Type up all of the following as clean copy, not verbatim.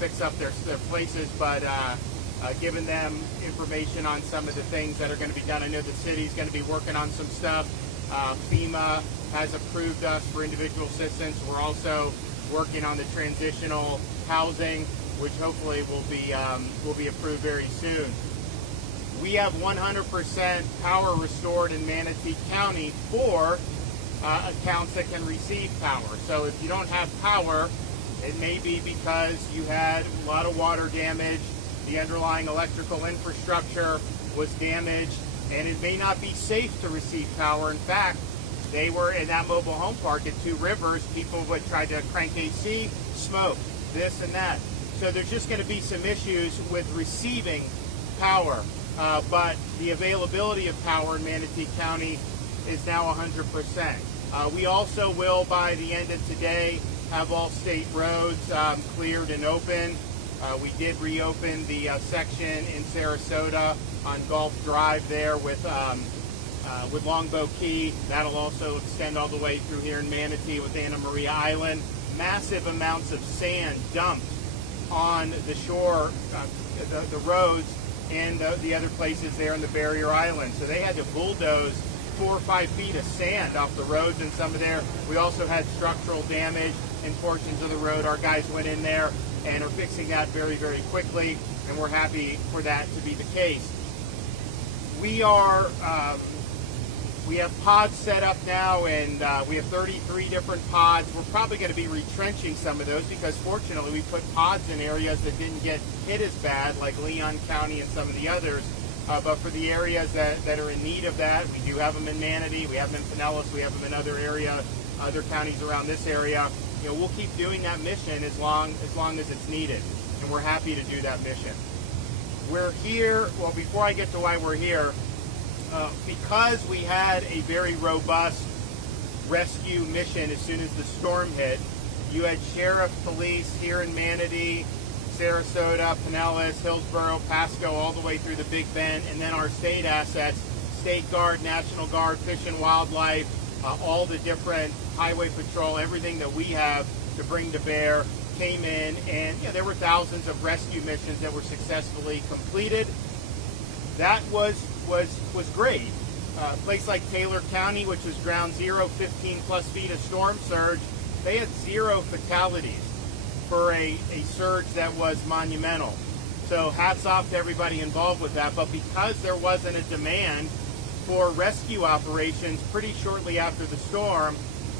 fix up their places, but giving them information on some of the things that are going to be done. I know the city's going to be working on some stuff. FEMA has approved us for individual assistance. We're also working on the transitional housing, which hopefully will be approved very soon. We have 100% power restored in Manatee County for accounts that can receive power. So if you don't have power, it may be because you had a lot of water damage, the underlying electrical infrastructure was damaged, and it may not be safe to receive power. In fact, they were in that mobile home park at Two Rivers. People would try to crank AC, smoke, this and that. So there's just going to be some issues with receiving power. But the availability of power in Manatee County is now 100%. We also will, by the end of today, have all state roads cleared and open. We did reopen the section in Sarasota on Gulf Drive there with Longbow Key. That'll also extend all the way through here in Manatee with Anna Maria Island. Massive amounts of sand dumped on the shore, the roads, and the other places there in the barrier island. So they had to bulldoze 4 or 5 feet of sand off the roads and some of there. We also had structural damage in portions of the road. Our guys went in there and are fixing that very, very quickly, and we're happy for that to be the case. We have pods set up now, and we have 33 different pods. We're probably going to be retrenching some of those because fortunately we put pods in areas that didn't get hit as bad, like Leon County and some of the others. But for the areas that are in need of that, we do have them in Manatee, we have them in Pinellas, we have them in other counties around this area. We'll keep doing that mission as long as it's needed, and we're happy to do that mission. We're here, well, before I get to why we're here, because we had a very robust rescue mission as soon as the storm hit. You had sheriff, police here in Manatee, Sarasota, Pinellas, Hillsborough, Pasco, all the way through the Big Bend, and then our state assets, State Guard, National Guard, Fish and Wildlife, all the different highway patrol, everything that we have to bring to bear came in, and there were thousands of rescue missions that were successfully completed. That was great. A place like Taylor County, which was ground zero, 15 plus feet of storm surge, they had 0 fatalities for a surge that was monumental. So hats off to everybody involved with that. But because there wasn't a demand for rescue operations pretty shortly after the storm,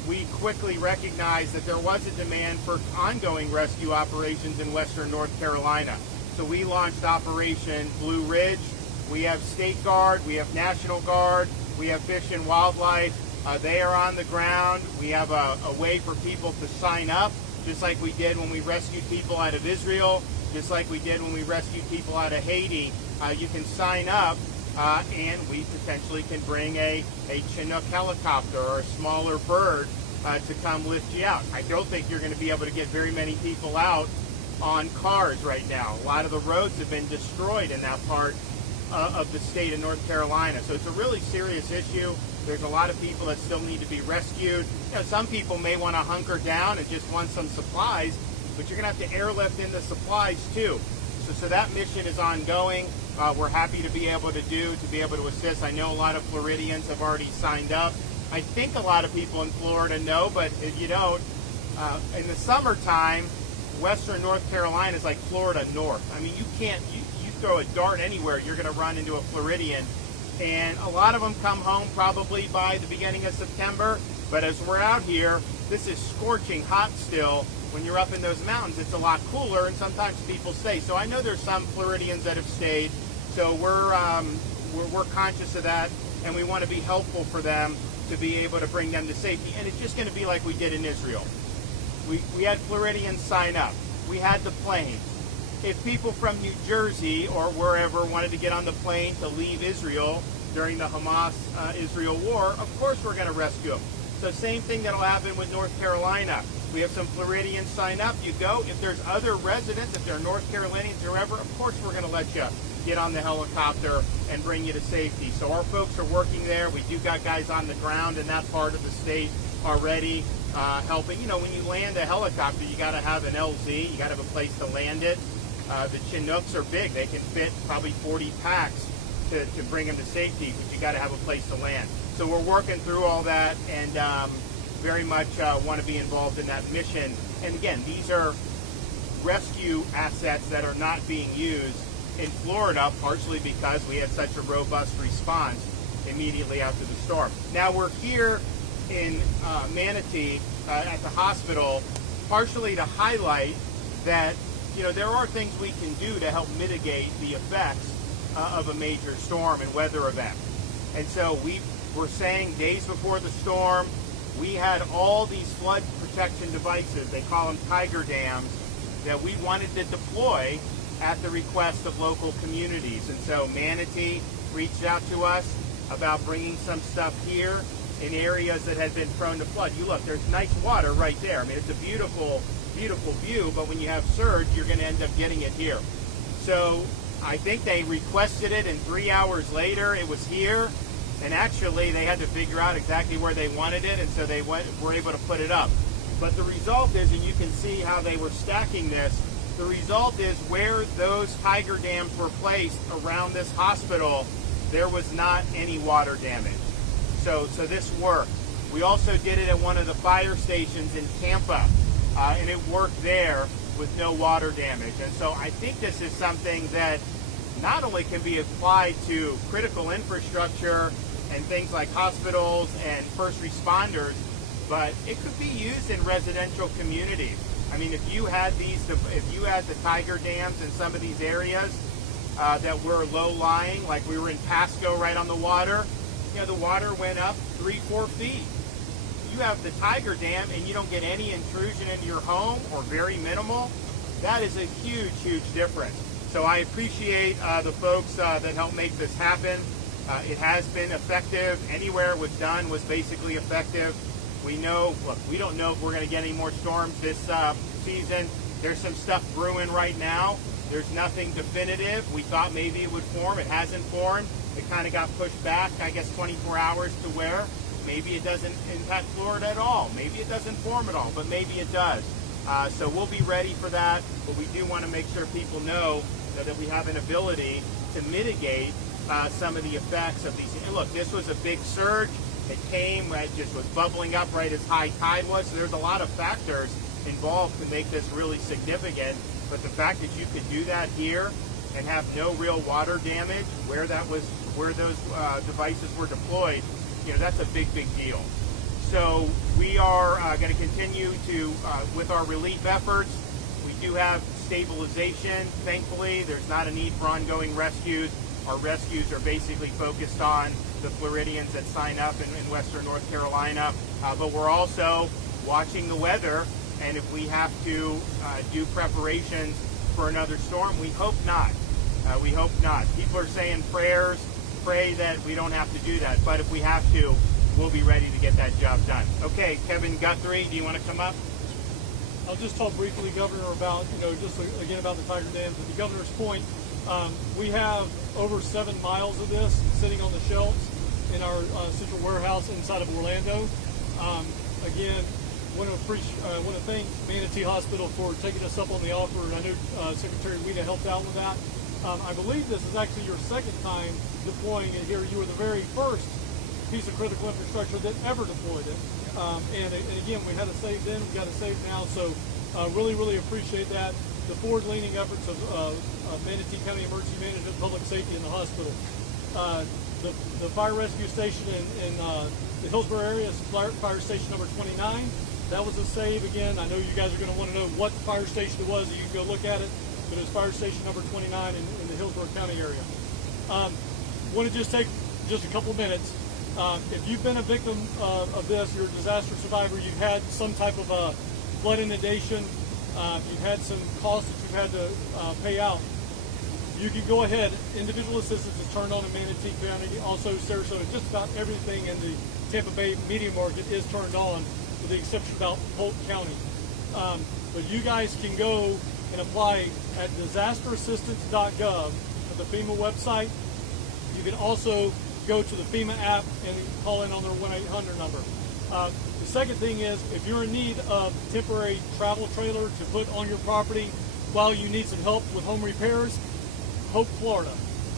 we quickly recognized that there was a demand for ongoing rescue operations in western North Carolina. So we launched Operation Blue Ridge. We have State Guard, we have National Guard, we have Fish and Wildlife. They are on the ground. We have a way for people to sign up, just like we did when we rescued people out of Israel, just like we did when we rescued people out of Haiti. You can sign up, and we potentially can bring a Chinook helicopter or a smaller bird to come lift you out. I don't think you're going to be able to get very many people out on cars right now. A lot of the roads have been destroyed in that part of the state of North Carolina. So it's a really serious issue. There's a lot of people that still need to be rescued. Some people may want to hunker down and just want some supplies, but you're going to have to airlift in the supplies too. So that mission is ongoing. We're happy to be able to assist. I know a lot of Floridians have already signed up. I think a lot of people in Florida know, but if you don't, in the summertime, western North Carolina is like Florida North. I mean, you throw a dart anywhere, you're going to run into a Floridian. And a lot of them come home probably by the beginning of September. But as we're out here, this is scorching hot still. When you're up in those mountains, it's a lot cooler, and sometimes people stay. So I know there's some Floridians that have stayed. So we're conscious of that, and we want to be helpful for them to be able to bring them to safety. And it's just going to be like we did in Israel. We had Floridians sign up. We had the plane. If people from New Jersey or wherever wanted to get on the plane to leave Israel during the Hamas-Israel war, of course we're going to rescue them. So same thing that'll happen with North Carolina. We have some Floridians sign up. You go. If there's other residents, if they're North Carolinians or wherever, of course we're going to let you get on the helicopter and bring you to safety. So our folks are working there. We do got guys on the ground in that part of the state already. helping. You know, when you land a helicopter, you got to have an LZ. You got to have a place to land it. The Chinooks are big. They can fit probably 40 packs to bring them to safety, but you got to have a place to land. So we're working through all that, and very much want to be involved in that mission. And again, these are rescue assets that are not being used in Florida, partially because we had such a robust response immediately after the storm. Now we're here in Manatee at the hospital, partially to highlight that, you know, there are things we can do to help mitigate the effects of a major storm and weather event. And so we were saying days before the storm, we had all these flood protection devices, they call them tiger dams, that we wanted to deploy at the request of local communities. And so Manatee reached out to us about bringing some stuff here in areas that had been prone to flood. You look, there's nice water right there. I mean, it's a beautiful, beautiful view, but when you have surge, you're going to end up getting it here. So I think they requested it, and 3 hours later, it was here. And actually, they had to figure out exactly where they wanted it, and so they were able to put it up. But the result is, and you can see how they were stacking this, the result is where those tiger dams were placed around this hospital, there was not any water damage. So this worked. We also did it at one of the fire stations in Tampa, and it worked there with no water damage. And so I think this is something that not only can be applied to critical infrastructure and things like hospitals and first responders, but it could be used in residential communities. I mean, if you had the tiger dams in some of these areas that were low-lying, like we were in Pasco right on the water, you know, the water went up 3-4 feet. You have the tiger dam and you don't get any intrusion into your home, or very minimal. That is a huge, huge difference. So I appreciate the folks that helped make this happen. It has been effective. Anywhere it was done was basically effective. We know, look, we don't know if we're going to get any more storms this season. There's some stuff brewing right now. There's nothing definitive. We thought maybe it would form. It hasn't formed. It kind of got pushed back, I guess, 24 hours to where maybe it doesn't impact Florida at all. Maybe it doesn't form at all, but maybe it does. So we'll be ready for that, but we do want to make sure people know that we have an ability to mitigate some of the effects of these. And look, this was a big surge. It came, it just was bubbling up right as high tide was. So there's a lot of factors involved to make this really significant. But the fact that you could do that here and have no real water damage where those devices were deployed, you know, that's a big, big deal. So we are going to continue to with our relief efforts. We do have stabilization. Thankfully, there's not a need for ongoing rescues. Our rescues are basically focused on the Floridians that sign up in Western North Carolina. But we're also watching the weather, and if we have to do preparations for another storm, we hope not. We hope not. People are saying prayers, pray that we don't have to do that. But if we have to, we'll be ready to get that job done. Okay, Kevin Guthrie, do you want to come up? I'll just talk briefly, Governor, about, just again about the tiger dams. At the governor's point, we have over 7 miles of this sitting on the shelves in our central warehouse inside of Orlando. Again, want to thank Manatee Hospital for taking us up on the offer, and I know Secretary Weeda helped out with that. I believe this is actually your second time deploying it here. You were the very first piece of critical infrastructure that ever deployed it. And again, we had to save then, we got to save now. So really, really appreciate that. The forward-leaning efforts of Manatee County Emergency Management, Public Safety, and the hospital. The fire rescue station in the Hillsborough area is fire station number 29. That was a save. Again, I know you guys are going to want to know what fire station it was, so you can go look at it. But it was fire station number 29 in the Hillsborough County area. Want to just take just a couple minutes. If you've been a victim of this, you're a disaster survivor, you've had some type of a flood inundation, you've had some costs that you've had to pay out, you can go ahead. Individual assistance is turned on in Manatee County, also Sarasota. Just about everything in the Tampa Bay media market is turned on, with the exception of Polk County. But you guys can go and apply at disasterassistance.gov at the FEMA website. You can also go to the FEMA app and call in on their 1-800 number. The second thing is, if you're in need of a temporary travel trailer to put on your property while you need some help with home repairs, Hope Florida.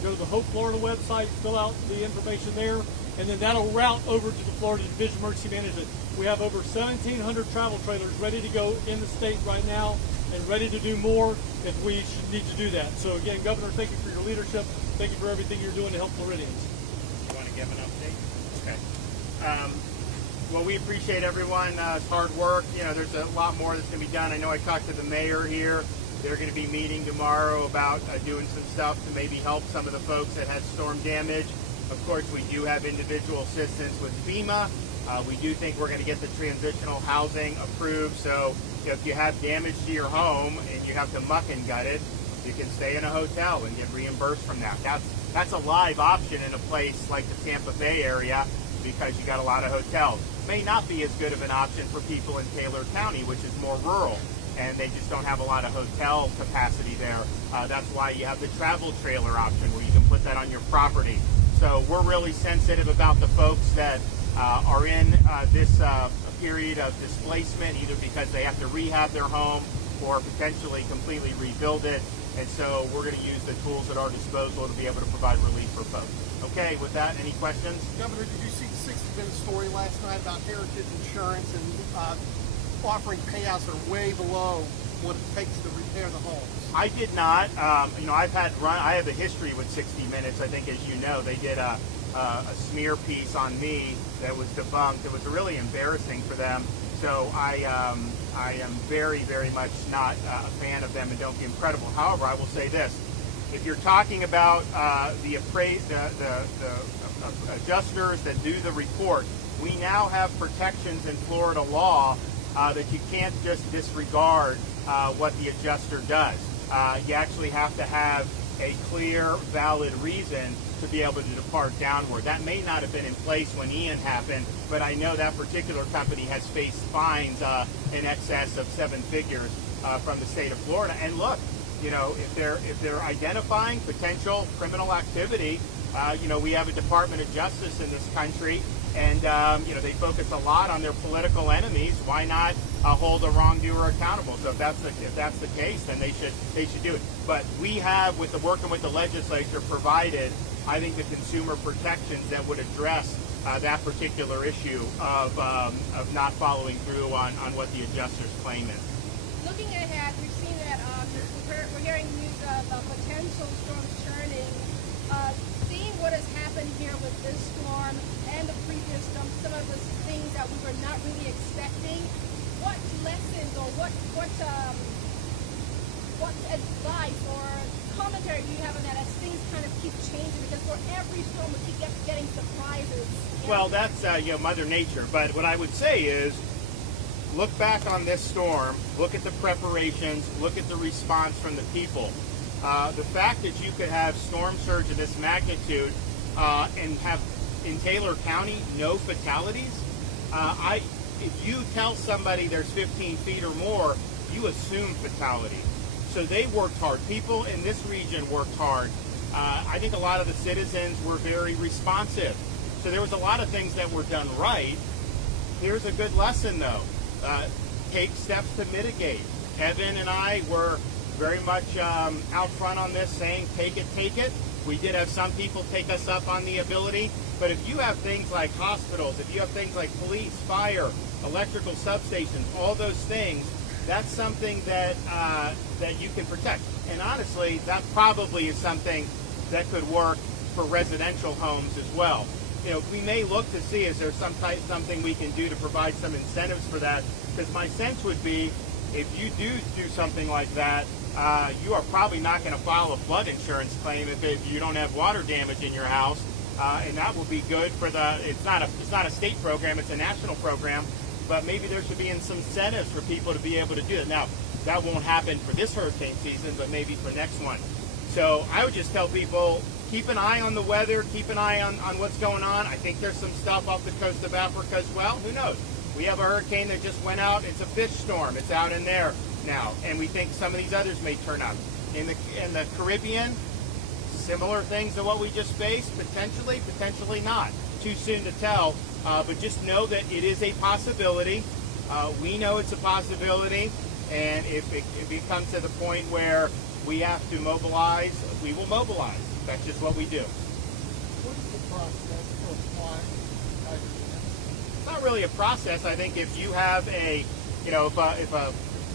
Go to the Hope Florida website, fill out the information there, and then that'll route over to the Florida Division of Emergency Management. We have over 1,700 travel trailers ready to go in the state right now and ready to do more if we should need to do that. So again, Governor, thank you for your leadership. Thank you for everything you're doing to help Floridians. You want to give an update? Okay. Well, we appreciate everyone's hard work. You know, there's a lot more that's going to be done. I know I talked to the mayor here. They're going to be meeting tomorrow about doing some stuff to maybe help some of the folks that had storm damage. Of course, we do have individual assistance with FEMA. We do think we're going to get the transitional housing approved. So if you have damage to your home and you have to muck and gut it, you can stay in a hotel and get reimbursed from that. That's a live option in a place like the Tampa Bay area because you got a lot of hotels. May not be as good of an option for people in Taylor County, which is more rural, and they just don't have a lot of hotel capacity there. That's why you have the travel trailer option where you can put that on your property. So we're really sensitive about the folks that are in this period of displacement, either because they have to rehab their home or potentially completely rebuild it. And so we're going to use the tools at our disposal to be able to provide relief for folks. Okay, with that, any questions? Governor, did you see the 60-minute story last night about Heritage Insurance and offering payouts that are way below what it takes to repair the homes? I did not. You know, I have a history with 60 Minutes. I think, as you know, they did a smear piece on me that was debunked. It was really embarrassing for them. So I am very, very much not a fan of them and don't give them credible. However, I will say this. If you're talking about the adjusters that do the report, we now have protections in Florida law that you can't just disregard what the adjuster does. You actually have to have a clear, valid reason to be able to depart downward. That may not have been in place when Ian happened, but I know that particular company has faced fines in excess of 7 figures from the state of Florida. And look, you know, if they're identifying potential criminal activity, you know, we have a Department of Justice in this country, and you know, they focus a lot on their political enemies. Why not hold a wrongdoer accountable? So if that's the case, then they should do it. But we have, working with the legislature, provided, I think, the consumer protections that would address that particular issue of not following through on what the adjuster's claim is. Looking ahead, we've seen that we're hearing news of potential storms churning. Seeing what has happened here with this storm and the previous storm, some of the things that we were not really expecting, what lessons or what advice or commentary do you have on that as things kind of keep changing? Because for every storm we keep getting surprises. Well, that's you know, Mother Nature. But what I would say is, look back on this storm, look at the preparations, look at the response from the people. The fact that you could have storm surge of this magnitude and have in Taylor County no fatalities, if you tell somebody there's 15 feet or more, you assume fatality. So they worked hard. People in this region worked hard. I think a lot of the citizens were very responsive. So there was a lot of things that were done right. Here's a good lesson, though. Take steps to mitigate. Kevin and I were very much out front on this, saying take it. We did have some people take us up on the ability, but if you have things like hospitals, if you have things like police, fire, electrical substations, all those things, that's something that that you can protect. And honestly, that probably is something that could work for residential homes as well. You know, we may look to see, is there something we can do to provide some incentives for that? Because my sense would be, if you do something like that, you are probably not going to file a flood insurance claim if you don't have water damage in your house, and that will be good for the. It's not a state program; it's a national program. But maybe there should be some incentives for people to be able to do it. Now, that won't happen for this hurricane season, but maybe for next one. So I would just tell people, keep an eye on the weather, keep an eye on what's going on. I think there's some stuff off the coast of Africa as well. Who knows? We have a hurricane that just went out. It's a fish storm. It's out in there now. And we think some of these others may turn up. In the Caribbean, similar things to what we just faced, potentially not. too soon to tell, but just know that it is a possibility. We know it's a possibility, and if it comes to the point where we have to mobilize, we will mobilize. That's just what we do. What is the process for applying tiger dams? It's not really a process. I think if you have a, if a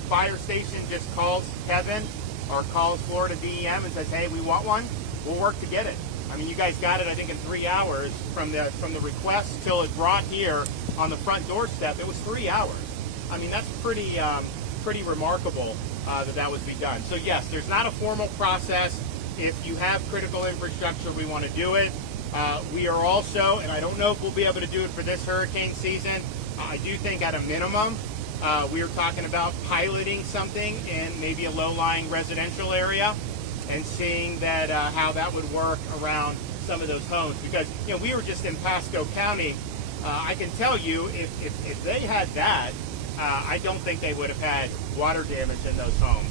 fire station just calls Kevin or calls Florida DEM and says, hey, we want one, we'll work to get it. I mean, you guys got it, I think, in 3 hours from the request till it brought here on the front doorstep. It was 3 hours. I mean, that's pretty remarkable that would be done. So yes, there's not a formal process. If you have critical infrastructure, we want to do it. We are also, and I don't know if we'll be able to do it for this hurricane season, I do think at a minimum, we are talking about piloting something in maybe a low-lying residential area and seeing that how that would work around some of those homes. Because, we were just in Pasco County. I can tell you, if they had that, I don't think they would have had water damage in those homes.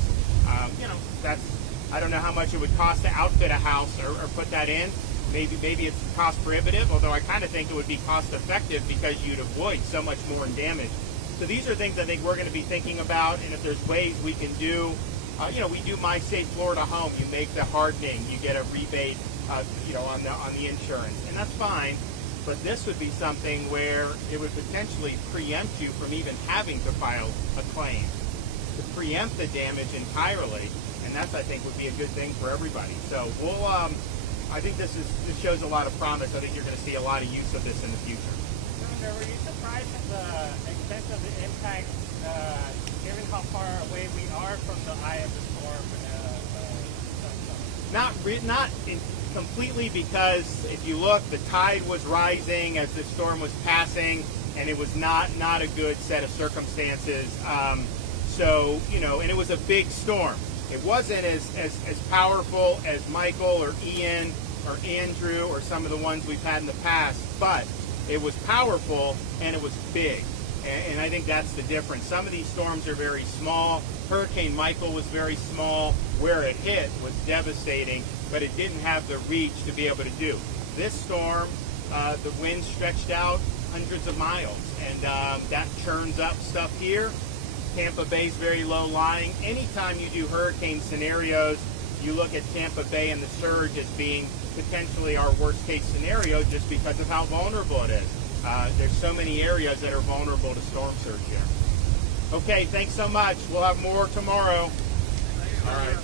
I don't know how much it would cost to outfit a house or put that in. Maybe it's cost prohibitive, although I kind of think it would be cost effective because you'd avoid so much more in damage. So these are things I think we're going to be thinking about, and if there's ways we can do, we do My Safe Florida Home. You make the hardening, you get a rebate, on the insurance, and that's fine. But this would be something where it would potentially preempt you from even having to file a claim, to preempt the damage entirely, and that's, I think, would be a good thing for everybody. So I think this shows a lot of promise. I think you're going to see a lot of use of this in the future. Governor, were you surprised at the extent of the impact, given how far away we are from the eye of the storm? Not completely, because if you look, the tide was rising as the storm was passing, and it was not a good set of circumstances. And it was a big storm. It wasn't as powerful as Michael or Ian or Andrew or some of the ones we've had in the past, but it was powerful and it was big. And I think that's the difference. Some of these storms are very small. Hurricane Michael was very small. Where it hit was devastating, but it didn't have the reach to be able to do. This storm, the wind stretched out hundreds of miles, and that churns up stuff here. Tampa Bay is very low lying. Anytime you do hurricane scenarios, you look at Tampa Bay and the surge as being potentially our worst case scenario just because of how vulnerable it is. There's so many areas that are vulnerable to storm surge here. Okay, thanks so much. We'll have more tomorrow. All right.